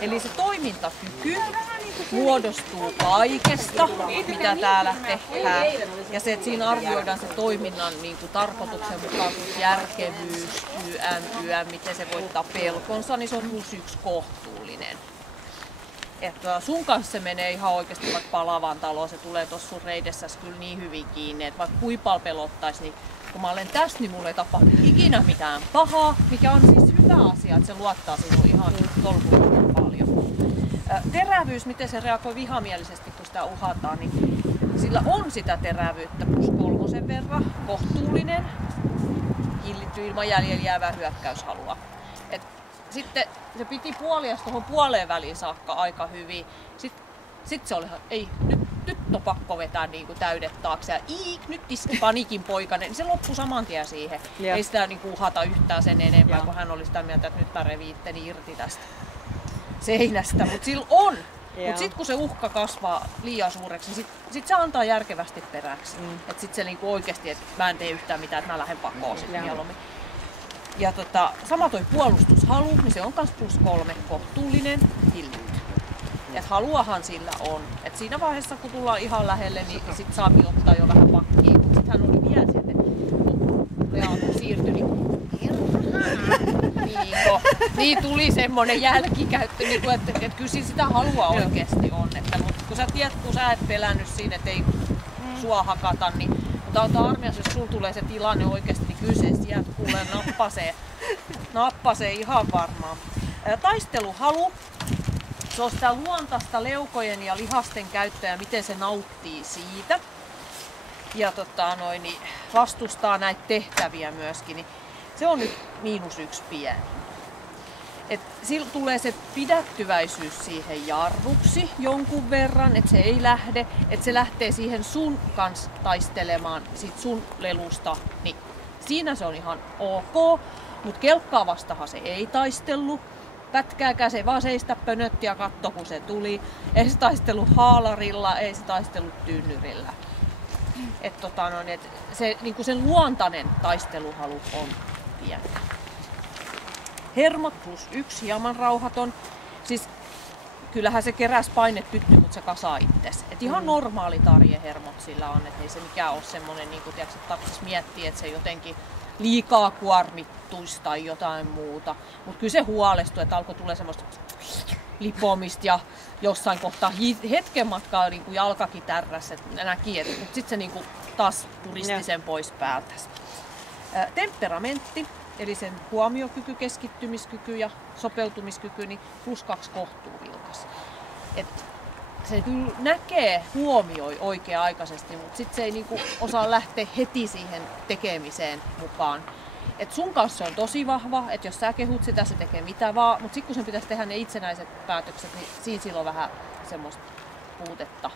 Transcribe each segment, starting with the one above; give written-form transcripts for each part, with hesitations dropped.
Eli se toimintakyky muodostuu kaikesta, mitä täällä tehdään. Ja se, että siinä arvioidaan se toiminnan niin kuin tarkoituksenmukaisuus, järkevyys, miten se voittaa pelkonsa, niin se on +1 kohtuullinen. Että sun kanssa se menee ihan oikeasti vaikka palavaan taloon, se tulee tuossa sun reidessäsi kyllä niin hyvin kiinni, että vaikka kuinka pelottaisi, niin kun mä olen tässä, niin mulla ei tapahdu ikinä mitään pahaa, mikä on siis hyvä asia, että se luottaa sinuun ihan tolkulla paljon. Terävyys, miten se reagoi vihamielisesti, kun sitä uhataan, niin sillä on sitä terävyyttä +3 verran, kohtuullinen, hillitty ilman jäljellä jäävää hyökkäyshalua. Sitten se piti puolias tuohon puoleen väliin saakka aika hyvin. Sitten se oli, ei, nyt on pakko vetää niin kuin täydet taakse ja nyt iski paniikin poikainen, niin se loppui saman tien siihen. Ja. Ei sitä niin kuin uhata yhtään sen enempää, kun hän oli sitä mieltä, että nyt mä revin itteni irti tästä seinästä. Mutta sillä on. Mutta sitten kun se uhka kasvaa liian suureksi, niin sit se antaa järkevästi peräksi. Että sitten se niinku oikeasti, että mä en tee yhtään mitään, että mä lähden pakoon sitten mieluummin. Ja sama toi puolustushalu, niin se on kans +3 kohtuullinen, hillitty. Et haluahan sillä on. Et siinä vaiheessa kun tullaan ihan lähelle, niin sit saa ottaa jo vähän pakkiin. Mut sit hän oli vielä sieltä, kun siirtyi, niin tuli semmonen jälkikäyttö, niin että kyllä sitä halua oikeesti on. Mutta kun sä tiedät, kun sä et pelännyt siinä, että ei sua hakata, niin mutta armiassa, jos sulla tulee se tilanne oikeesti, niin kyllä se sieltä kuulee nappasee ihan varmaan. Taisteluhalu. Se on sitä luontaista leukojen ja lihasten käyttöä ja miten se nauttii siitä. Ja niin vastustaa näitä tehtäviä myöskin. Niin se on nyt -1 pieni. Sillä tulee se pidättyväisyys siihen jarruksi jonkun verran, että se ei lähde, että se lähtee siihen sun kanssa taistelemaan sit sun lelusta. Niin siinä se on ihan ok, mutta kelkkaa vastahan se ei taistellut. Pätkääkään se vaan seistä pönötti ja katso kun se tuli. Ei se taistellut haalarilla, ei se taistellut tynnyrillä. Se niinku sen luontainen taisteluhalu on pieni. Hermot +1, hieman rauhaton. Siis kyllähän se keräs painepytty, mutta se kasaa itses. Et ihan normaalit arjehermot sillä on, et ei se mikään ole semmonen, niin kuin että tarvitsisi miettiä, että se jotenkin liikaa kuormittuisi tai jotain muuta. Mutta kyllä se huolestui, että alkoi tulla semmoista lipomista ja jossain kohtaa hetken matkaa niin kuin jalkakin tärräsi, että näki, mutta sitten se niin kuin taas puristi sen pois päältä. Temperamentti, eli sen huomiokyky, keskittymiskyky ja sopeutumiskyky, niin +2 kohtuuvilkas. Se kyllä näkee, huomioi oikea-aikaisesti, mutta sitten se ei niinku osaa lähteä heti siihen tekemiseen mukaan. Sun kanssa se on tosi vahva, että jos sä kehut sitä, se tekee mitä vaan, mutta sitten kun sen pitäisi tehdä ne itsenäiset päätökset, niin siinä sillä on vähän semmoista puutetta.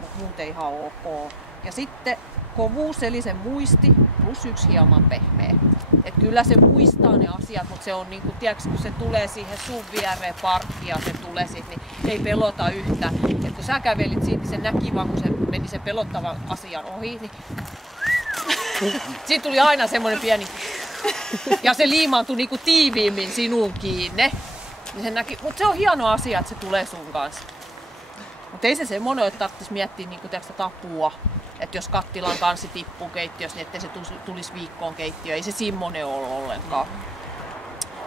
Mutta muuten ihan ok. Ja sitten kovuus, eli se muisti, +1 hieman pehmeä. Et kyllä se muistaa ne asiat, mutta se on niinku, tiedätkö, kun se tulee siihen sun viereen parkkiin ja se tulee sit, niin ei pelota yhtään. Et kun sä kävelit siitä, niin se näki vaan, kun se meni sen pelottavan asian ohi, niin siitä tuli aina semmoinen pieni ja se liimaantui niinku tiiviimmin sinuun kiinni. Mutta se on hieno asia, että se tulee sun kanssa. Mutta ei se semmoinen, että tarvitsisi miettiä niinku, tapua. Että jos kattilan kansi tippuu keittiössä, niin ettei se tulisi viikkoon keittiöön. Ei se semmoinen ole ollenkaan.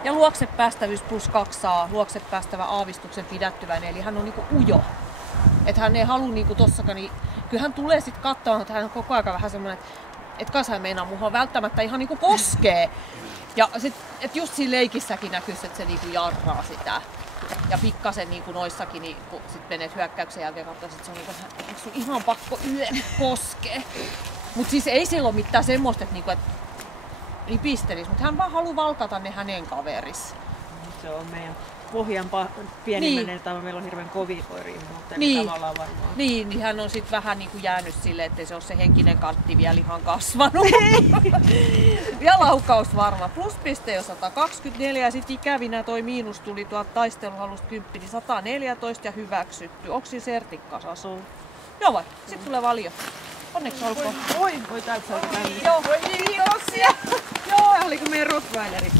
Ja luoksepäästävyys plus 2 saa luoksepäästävä aavistuksen pidättyväinen, eli hän on niinku ujo. Että hän ei halua niinku tossakaan, niin kyllä hän tulee sit katsomaan, että hän on koko ajan vähän semmoinen, että kas hän meinaa muhun välttämättä ihan niinku koskee. Ja sit, et just siinä leikissäkin näkyisi, että se niinku jarraa sitä. Ja pikkasen niinku noissakin, niin kun sit menet hyökkäyksen jälkeen katsoa, että se on niinku, onko sun ihan pakko koskee. Mut siis ei sillä ole mitään semmoista, että niinku, lipistelis, mutta hän vaan haluaa valkata ne hänen kaveris. Se on meidän Pohjan pienimmäinen, niin. Meillä on hirveän kovia koiria, mutta niin. Tavallaan varmaan. Niin hän on sitten vähän niin kuin jäänyt silleen, ettei se ole se henkinen kantti vielä ihan kasvanut. Ja laukausvarma. Pluspiste jo 124 ja sitten ikävinä toi miinus tuli tuolta taisteluhalusta 10, niin 114 ja hyväksytty. Onko siinä sertikkasas? Joo vai? Sitten tulee valio. Onneksi olkoon. Voi täältä saada tänne. Joo, kiitoksia. Joo, oliko meidän rottweilerit?